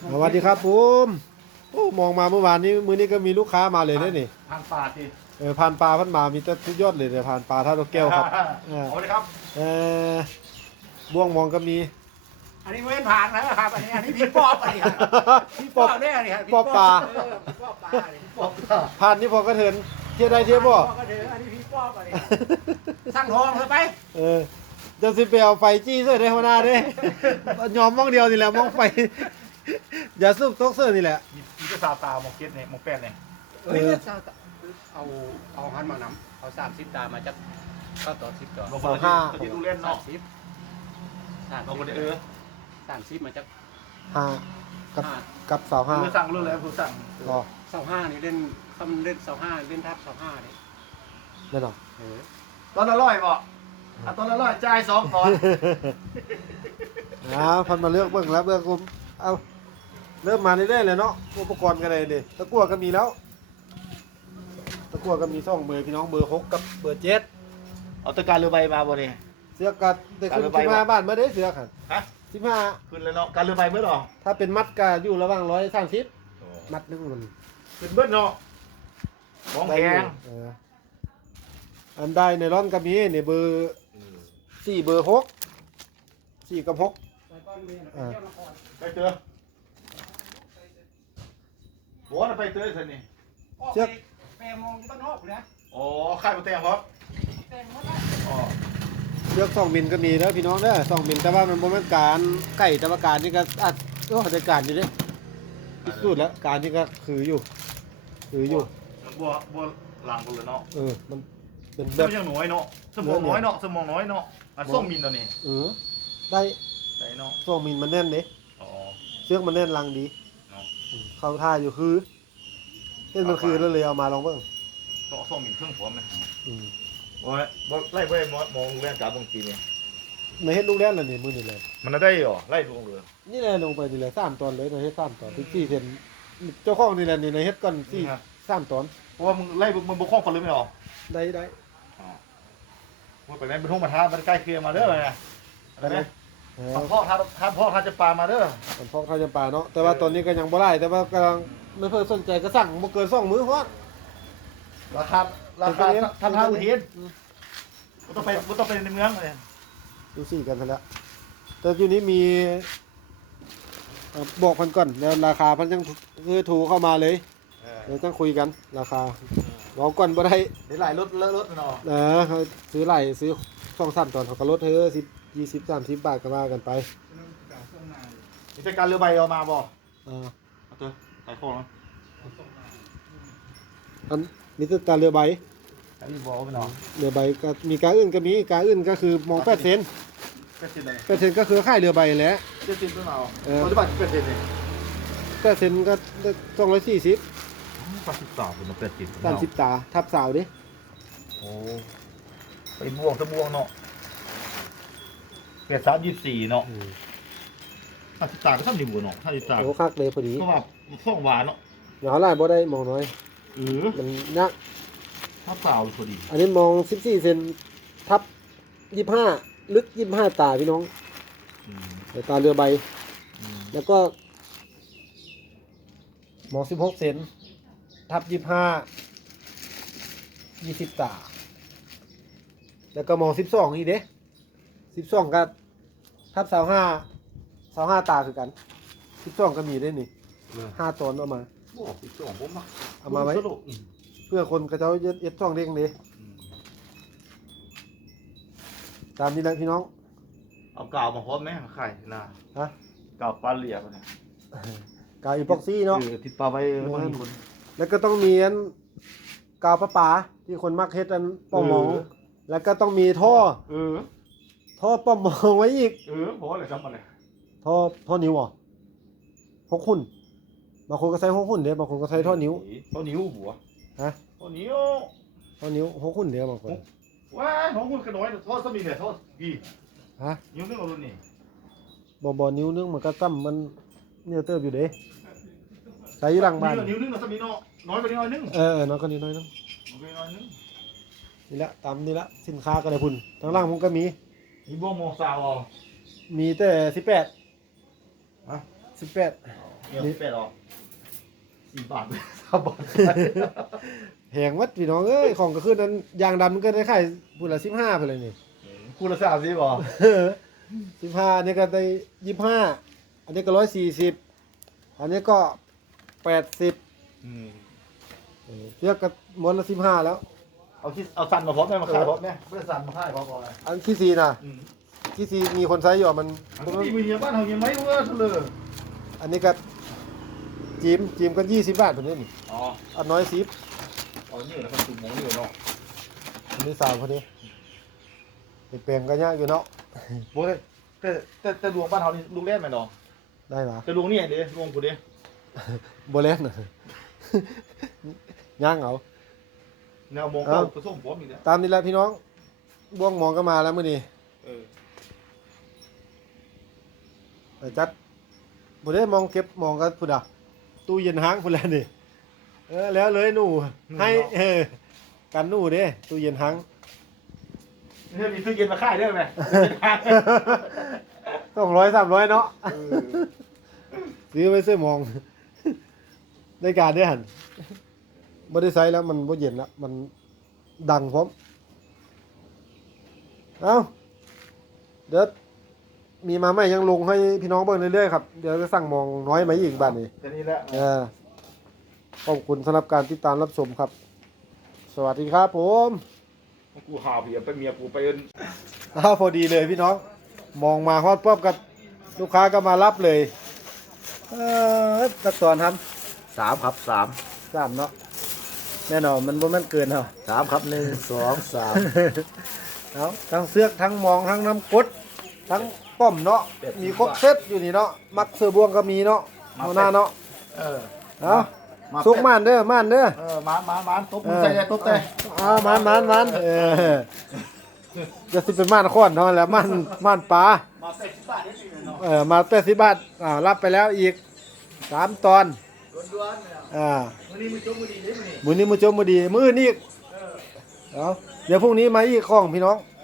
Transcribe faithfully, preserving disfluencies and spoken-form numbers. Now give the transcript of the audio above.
สวัสดีครับผมโอ้มองมาเมื่อวานนี้มื้อนี้ก็มีลูกค้ามาเลยเนี่ยนี่พันปลาทีเออผ่านปลาพันมามีแต่ทุกยอดเลยเนี่ยผ่านปลาท่าลูกแก้วครับเออโอ้ยครับเออบ่วงมองก็มีอันนี้ไม่เป็นผ่านนะครับอันนี้อันนี้พี่ปอบอันนี้ครับพี่ปอบเนี่ยอันนี้ครับปอบปลาเออพี่ปอบปลาอันนี้พี่ปอบปลาผ่านนี่พอกระเทินเที่ยวได้เที่ยวบ่ก็เถอะอันนี้พี่ปอบอันนี้สั่งทองเถอะไปเออจะสิไปเอาไฟจี้เสื้อได้หัวหน้าเด้ยอมมองเดียวนี่แหละมองไฟ อย่าซุบตกเสื้อนี่แหละมีก็ซาตาหมกเก็ตเนี่ยหมกแป้นเนี่ยเออเอาเอาหันมาน้ำเอาสามสิบตามาจากก็ต่อสิบต่อหมกเก็ตตัวที่ดูเล่นสาเนาะมสิบสามหมกสิบเออสามสิบมาจากห้ากับกับเสาห้าคือสั่งเรื่องอะไรคือสั่งรอเสาห้านี่เล่นคำเล่นเสาห้าเล่นทับเสาห้านี่ได้หรอเออตอนละร้อยบ่อ่ะตอนละร้อยจ่ายสองตอนอ่าพันมาเลือกเบิ่งแล้วเบิ่งผมเอาเริ่มมาเรื่อยๆเลยเนาะอุปกรณ์กันเลยดิตะกั่วก็มีแล้วตะกั่วก็มีสองเบอร์พี่น้องเบอร์หกกับเบอร์เจ็ดเอาตะการเรือใบมาบ่เนี่ยเสื้อกัดได้ขึ้นการระบายสิบห้าบาทเมื่อได้เสื้อค่ะฮะสิบห้าขึ้นแล้วเนาะการเรือใบเมื่อหรอถ้าเป็นมัดก็อยู่ระหว่างร้อยสามสิบมัดหนึงมันขึ้นเบิดเนาะของแพงเอออันได้ในร่อนก็มีในเบอร์สี่เบอร์หกสี่กับหก อ่าไปเจอบอกว่าไปเจอสินี่เชือกแปรมองบ้านนอกนะอ๋อค่ายมาแตงครับแปรหมดแล้วอ๋อเลือกสองมิลก็มีแล้วพี่น้องเด้อสองมิลแต่ว่ามันบ่แม่นการไก่แต่ว่าการนี่ก็อัดก็ได้การอยู่เด้พิสูจน์แล้วการนี่ก็คืออยู่คืออยู่มันบัวบัวหลังกันเลยเนาะเออมันเป็นแบเส้นบยังน้อยเนาะสมองน้อยเนาะสมองน้อยเนาะอันส้มมินตัวนี้เออได้ไหนเนาะสองมิลมันแน่นเด้อ๋อเชือกมันแน่นรังดีเนาะอืมเข้าท่าอยู่คือเส้นมันคือแล้วเลยเอามาลองเบิ่งต้องส้มมินเครื่องผมเลยอืมโอ้ยบ่ไล่ไปมองมองแว่นกาบางทีเนี่ยในเฮ็ดลูกแล่นแล้วนี่มื้อนี้เลยมันได้เหรอไล่ลงเลยนี่แหละลงไปนี่แหละสามตอนเลยในเฮ็ดสามตอนที่สี่เซนเจ้าของนี่แหละนี่ในเฮ็ดก่อนสี่สามตอนเพราะว่ามึงไล่มึงบุกข้องคนเลยไม่หรอได้ได้อ๋อมึงไปแม่เป็นห้องมาท้ามันใกล้เคียงมาเด้อเลยนะอะไรไหมเออทำพ่อทำทำพ่อทำจะปลามาเด้อมันพอกเขาจะปลาเนาะแต่ว่าตอนนี้ก็ยังบ่ได้แต่ว่ากำลังไม่เพิ่งสนใจก็สั่งบ่เกินสองมื้อฮอดราคาราคาทำทางอุทิศมันต้องไปมันต้องไปในเมืองเลยดูสี่กันซะแล้วแต่อยู่นี้มีเอ่อบอกเพันก่อนแล้วราคาเพันยังคือถูกเข้ามาเลยเดี๋ยวต้องคุยกันราคาบอกก่อนบ่ได้เดี๋ยวหลายรถเลอะรถเนาะเออเขาซื้อไหลซื้อสองสามตอนเขาก็ลดให้เออสิบยี่สิบสามสิบบาทก็ว่ากันไปมีแต่การเรือใบเอามาบ่อ่าเอาเถอะใส่โค้งแล้วอันนี้คือการเรือใบไอ้บอกไปเนาะเรือใบก็มีการอื่นก็มีการอื่นก็คือมองแปดเซนเป็ดสินเลยแปดเซนก็คือค่ายเรือใบแหละเป็ดสินตัวเนาะเออปัจจุบันเป็ดสินเนี่ยแปดเซนก็สองร้อยสี่สิบปัจจุบันเป็นเป็ดสินสามสิบตาทับสาวดิโอ้ไปบวงตะบวงเนาะเป็ดสามยี่สี่เนาะห้าสิบตาก็ทำดีกว่าเนาะห้าสิบตาโอ้คักเลยพอดีก็ว่าส่องหวานเนาะเหงาหลายบ่ได้มองน้อยเออมันนักถ้าเปล่าพอดีอันนี้มองสิบสี่เซนทับยี่ห้าลึกยี่ห้าตาพี่น้องอืมแต่ตาเรือใบอืมแล้วก็มองสิบหกเซนทับยี่ห้ายี่สิบตา แล้วก็มองสิบสองอีกเด้สิบสองก็ทับสาวห้าสาวห้าตาคือกันสิบสองก็มีได้นี่ห้าตอนเอามาโอ้สิบสองผมมาเอามาไว้สรุปอืมเพื่อคนกระเจ้าเย็ดเย็ดช่องเด้งเด้อืมตามนี้แหละพี่น้องเอากาวมาพร้อมไหมไข่นะฮะกาวปลาเหลี่ยมเนี่ยกาวอีพ็อกซี่เนาะเออติดปลาไว้โอ้ยบางคนแล้วก็ต้องมีอันกาวประปาที่คนมักเฮ็ดอันป้อมหมองเออแล้วก็ต้องมีท่อเออท่อป้อมหมองไว้อีกเออเพราะอะไรซ้ำอะไรท่อท่อนิ้วเหรอหกหุ่นบางคนก็ใช้หกหุ่นเด้บางคนก็ใช้ท่อนิ้วท่อนิ้วหัวฮะท่อนิ้วท่อนิ้วหกหุ่นเด้บางคนว้าของคุณกระน้อยท่อสมีเนี่ยท่อกี่ฮะนิ้วนึงเอารุ่นนี่บ่บ่นิ้วนึงมันก็ตั้มมันเนี่ยเติบอยู่เด้ใช้อยู่หลังบ้านนิ้วนึงเราสมีเนาะน้อยไปนิดหน่อยนึงเออเออน้อยก็นิดน้อยนึงน้อยไปหน่อยนึงนี่ละตามนี่ละสินค้าก็ได้พุ่นทางล่างผมก็มีมีบ่วงมองสาวอ่ะมีแต่สิบแปดฮะสิบแปดเนี่ยสิบแปดออกสี่บาทสามบาทแหงวัดพี่น้องเอ้ยของก็คือนั้นยางดำมันก็ได้ขายพุ่นละสิบห้าไปเลยนี่คูณละสามสิบบ่สิบห้าอันนี้ก็ได้ยี่สิบห้าอันนี้ก็ร้อยสี่สิบอันนี้ก็แปดสิบอืมเทียบกับมวนละสิบห้าแล้วเอาที่เอาสันมาพร้อมไหมมาขายพร้อมไหมเพื่อสันมาขายพร้อมก่อนเลยอันที่สี่น่ะอืมที่สี่มีคนใช้อยู่อะมันอันนี้มีเงี้ยบ้านเขาเงี้ยไหมเว้ยเลยอันนี้ก็จีมจีมก็ยี่สิบบาทคนนี้นี่อ๋ออันน้อยสิบเอานี่แล้วก็ตุ่มหมูอยู่เนาะอันนี้สามคนนี้เปลี่ยนกันยากอยู่เนาะโว้ยแต่แต่แต่ดวงบ้านเขานี่ลุงเล่นไหมน้องได้ปะแต่ดวงนี่เด้ดวงกูเด้โบเล่น ย่างเอาแนวมองเก่าผสมพร้อมอีกแล้วตามนี้แหละพี่น้องบ่วงหมองก็มาแล้วมื้อนี้เออไปจัดบ่ได้มองเก็บมองกันพุ่นอ่ะตู้เย็นห้างพุ่นแล้วนี่เออแล้วเลยหนูให้เออกันหนูเด้ตู้เย็นห้างเนี่ยมีซื้อเย็นมาขายได้ไหมสองร้อยสามร้อยเนาะซื้อไปซื้อมอง ได้การได้หันบ่ได้ใช้แล้วมันบ่เย็นแล้วมันดังพร้อมเอ้าเดี๋ยวมีมาใหม่ยังลงให้พี่น้องเบิ่งเรื่อยๆครับเดี๋ยวจะสั่งมองน้อยมาอีกบ้านนี้แค่นี้แหละเออขอบคุณสำหรับการติดตามรับชมครับ สวัสดีครับผมกูหาเพียไปเมียกูไปเอินอ้าวพอดีเลยพี่น้องมองมาฮอดป๊อบกับลูกค้าก็มารับเลยเออตักตอนทสามครับสามำสามเนาะแน่นอนมันบ่แม่นเกินเหรอสามครับหนึ่งสองสามเอาทั้งเสือกทั้งมองทั้งน้ำกดทั้งป้อมเนาะมีครบเซตอยู่นี่เนาะมักเสือบวงก็มีเนาะหัวหน้าเนาะเออเอาสุกม่านเด้อม่านเด้อเออมามามาตบมือใส่เลยตบเตะเอาม่านม่านม่านเออจะสิเป็นม่านข้อนเท่านั้นแหละม่านม่านปลามาเป็ดสิบบาทได้สิเนาะเออมาแปดสิบบาทอ่ารับไปแล้วอีกสามตอนล้วนๆเลยอ่าวันนี้มือจมมือดีได้ไหมนี่มื้อนี้มื้อจมมื้อดีมื้อนี้อีกเอาเดี๋ยวพรุ่งนี้มาอีกของพี่น้อง